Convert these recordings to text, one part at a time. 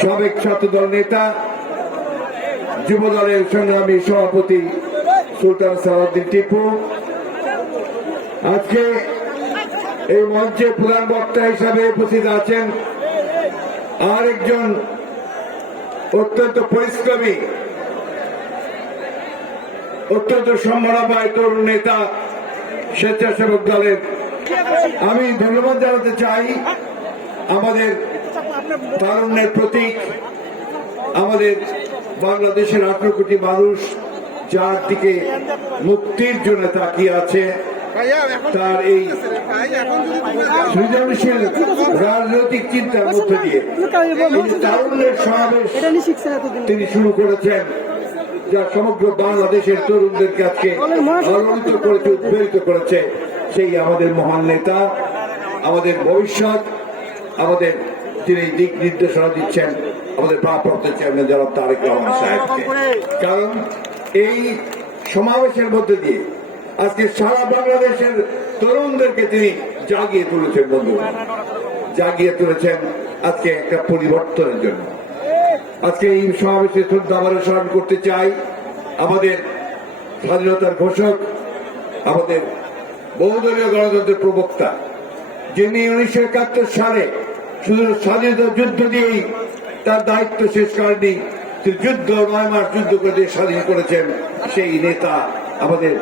সাবেক ছাত্রদল নেতা যুব দলের সংগ্রামী সভাপতি সুলতান সালাউদ্দিন টিপু আজকে এই মঞ্চে প্রধান বক্তা হিসাবে উপস্থিত আছেন। আরেকজন অত্যন্ত পরিশ্রমী, অত্যন্ত সম্মানবায় তরুণ নেতা স্বেচ্ছাসেবক দলের, আমি ধন্যবাদ জানাতে চাই আমাদের তারুণ্যের প্রতীক, আমাদের বাংলাদেশের 18 কোটি মানুষ যার দিকে মুক্তির জন্য তাকিয়ে আছে, তার এই সৃজনশীল রাজনৈতিক চিন্তার মধ্যে দিয়ে তারুণ্যের সমাবেশ তিনি শুরু করেছেন, যা সমগ্র বাংলাদেশের তরুণদেরকে আজকে আলোড়িত করেছে, উদ্বেলিত করেছে। সেই আমাদের মহান নেতা, আমাদের ভবিষ্যৎ, আমাদের যিনি দিক নির্দেশনা দিচ্ছেন, আমাদের ভারপ্রাপ্ত চেয়ারম্যান জনাব তারেক রহমান সাহেবকে। কারণ এই সমাবেশের মধ্যে দিয়ে আজকে সারা বাংলাদেশের তরুণদেরকে তিনি জাগিয়ে তুলেছেন, বন্ধুরা জাগিয়ে তুলেছেন আজকে একটা পরিবর্তনের জন্য। আজকে এই সমাবেশে শ্রদ্ধাভরে স্মরণ করতে চাই আমাদের স্বাধীনতার ঘোষক, আমাদের বহুদলীয় গণতন্ত্রের প্রবক্তা, যিনি 1971 সালে শুধু স্বাধীনতা যুদ্ধ দিয়েই তার দায়িত্ব শেষ করেননি, তিনি যুদ্ধ 9 মাস যুদ্ধ করে স্বাধীন করেছেন। সেই নেতা আমাদের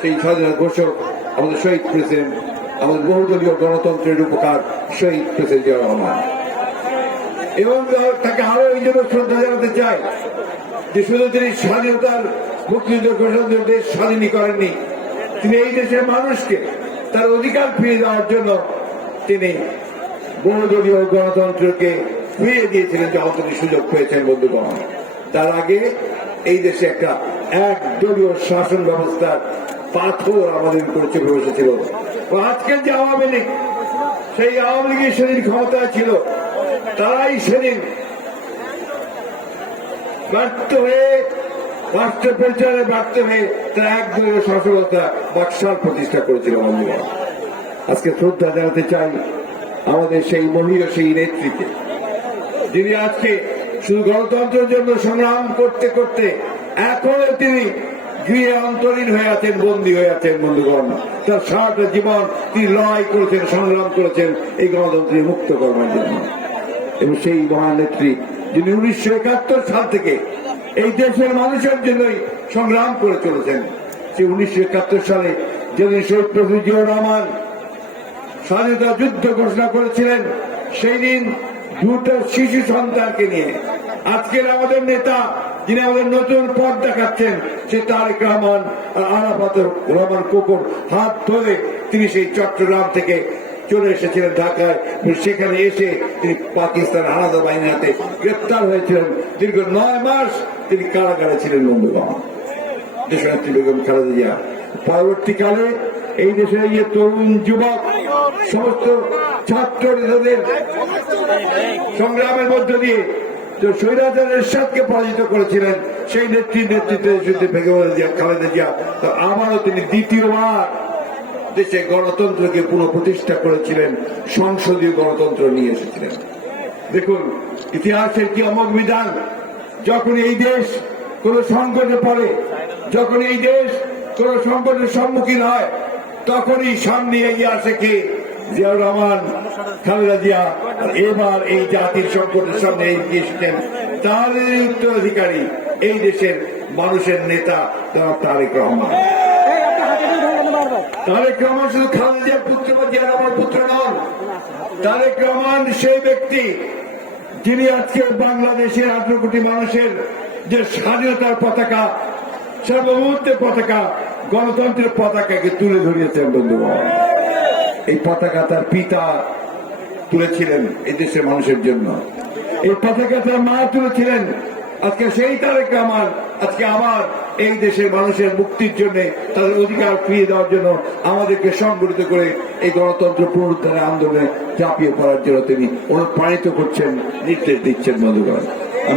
সেই স্বাধীনতা ঘোষক, আমাদের শহীদ প্রেসিডেন্ট, আমাদের বহুদলীয় গণতন্ত্রের উপকার শহীদ প্রেসিডেন্ট জিয়াউর রহমান। এবং তাকে আরো এই জন্য শ্রদ্ধা জানাতে চাই যে শুধু তিনি স্বাধীনতার মুক্তিযুদ্ধ ঘোষণা দেশ স্বাধীনই করেননি, তিনি এই দেশের মানুষকে তার অধিকার ফিরিয়ে দেওয়ার জন্য তিনি বহুদলীয় গণতন্ত্রকে ফিরিয়ে দিয়েছিলেন যখন তিনি সুযোগ পেয়েছেন। বন্ধুগণ, তার আগে এই দেশে একটা একদলীয় শাসন ব্যবস্থার পাথর আমাদের উপরে চেপে বসেছিল। আজকের যে আওয়ামী লীগ, সেই আওয়ামী লীগের সেদিন ক্ষমতায় ছিল, তারাই সেদিন ব্যর্থ হয়ে রাষ্ট্র পরিচালনায় ব্যর্থ হয়ে তারা একদলীয় শাসনতা বাকশাল প্রতিষ্ঠা করেছিল। বন্ধুগণ, আজকে শ্রদ্ধা জানাতে চাই আমাদের সেই মহীয়সী নেতৃত্বে, যিনি আজকে শুধু গণতন্ত্রের জন্য সংগ্রাম করতে করতে এখনো তিনি গৃহে অন্তরীণ হয়ে আছেন, বন্দী হয়ে আছেন। বন্ধুগণ, তার সারাটা জীবন তিনি লড়াই করেছেন, সংগ্রাম করেছেন এই গণতন্ত্রকে মুক্ত করবার জন্য। এবং সেই মহান নেত্রী যিনি 1971 সাল থেকে এই দেশের মানুষের জন্যই সংগ্রাম করে চলেছেন, সেই 1971 সালে যেদিন শহীদ প্রেসিডেন্ট জিয়াউর রহমান স্বাধীনতা যুদ্ধ ঘোষণা করেছিলেন, সেই দিন 2টা শিশু সন্তানকে নিয়ে আজকের আমাদের নেতা, যিনি আমাদের নতুন পথ দেখাচ্ছেন, সে তারেক রহমান আর আরাফাত রহমান কোকর হাত ধরে তিনি সেই চট্টগ্রাম থেকে চলে এসেছিলেন ঢাকায়। সেখানে এসে তিনি পাকিস্তান হানাদার বাহিনীর হাতে গ্রেপ্তার হয়েছিলেন। দীর্ঘ 9 মাস তিনি কারাগারে ছিলেন। বন্ধুগণ, দেশনেত্রী বেগম খালেদা জিয়া পরবর্তীকালে এই দেশের এই তরুণ যুবক সমস্ত ছাত্র নেতাদের সংগ্রামের মধ্য দিয়ে স্বৈরাচার এরশাদকে পরাজিত করেছিলেন। সেই নেতৃত্বে বেগম খালেদা জিয়া আবারও তিনি দ্বিতীয়বার দেশে গণতন্ত্রকে পুনঃপ্রতিষ্ঠা করেছিলেন, সংসদীয় গণতন্ত্র নিয়ে এসেছিলেন। দেখুন ইতিহাসের কি অমোঘ বিধান। যখন এই দেশ কোন সংকটে পড়ে, যখন এই দেশ কোন সংকটের সম্মুখীন হয়, তখনই সামনে এগিয়ে আসে কে? জিয়াউর রহমান, খালেদা জিয়া। আর এবার এই জাতির সংকটের সামনে এগিয়ে এসেছেন তাদের উত্তরাধিকারী, এই দেশের মানুষের নেতা জনাব তারেক রহমান। তারেক রহমান শুধু খালেদা জিয়ার পুত্র বা জিয়া রহমান পুত্র নন, তারেক রহমান সেই ব্যক্তি যিনি আজকে বাংলাদেশের 18 কোটি মানুষের যে স্বাধীনতার পতাকা, সার্বভৌমত্বের পতাকা, গণতন্ত্রের পতাকাকে তুলে ধরিয়েছেন। বন্ধুগণ, এই পতাকা তার পিতা তুলেছিলেন এই দেশের মানুষের জন্য, এই পতাকা তার মা তুলেছিলেন। আজকে সেই তারেক রহমান আজকে আবার এই দেশের মানুষের মুক্তির জন্য, তাদের অধিকার ফিরিয়ে দেওয়ার জন্য আমাদেরকে সংগঠিত করে এই গণতন্ত্র পুনরুদ্ধারের আন্দোলনে ঝাঁপিয়ে পড়ার জন্য তিনি অনুপ্রাণিত করছেন, নির্দেশ দিচ্ছেন। বন্ধুগণ,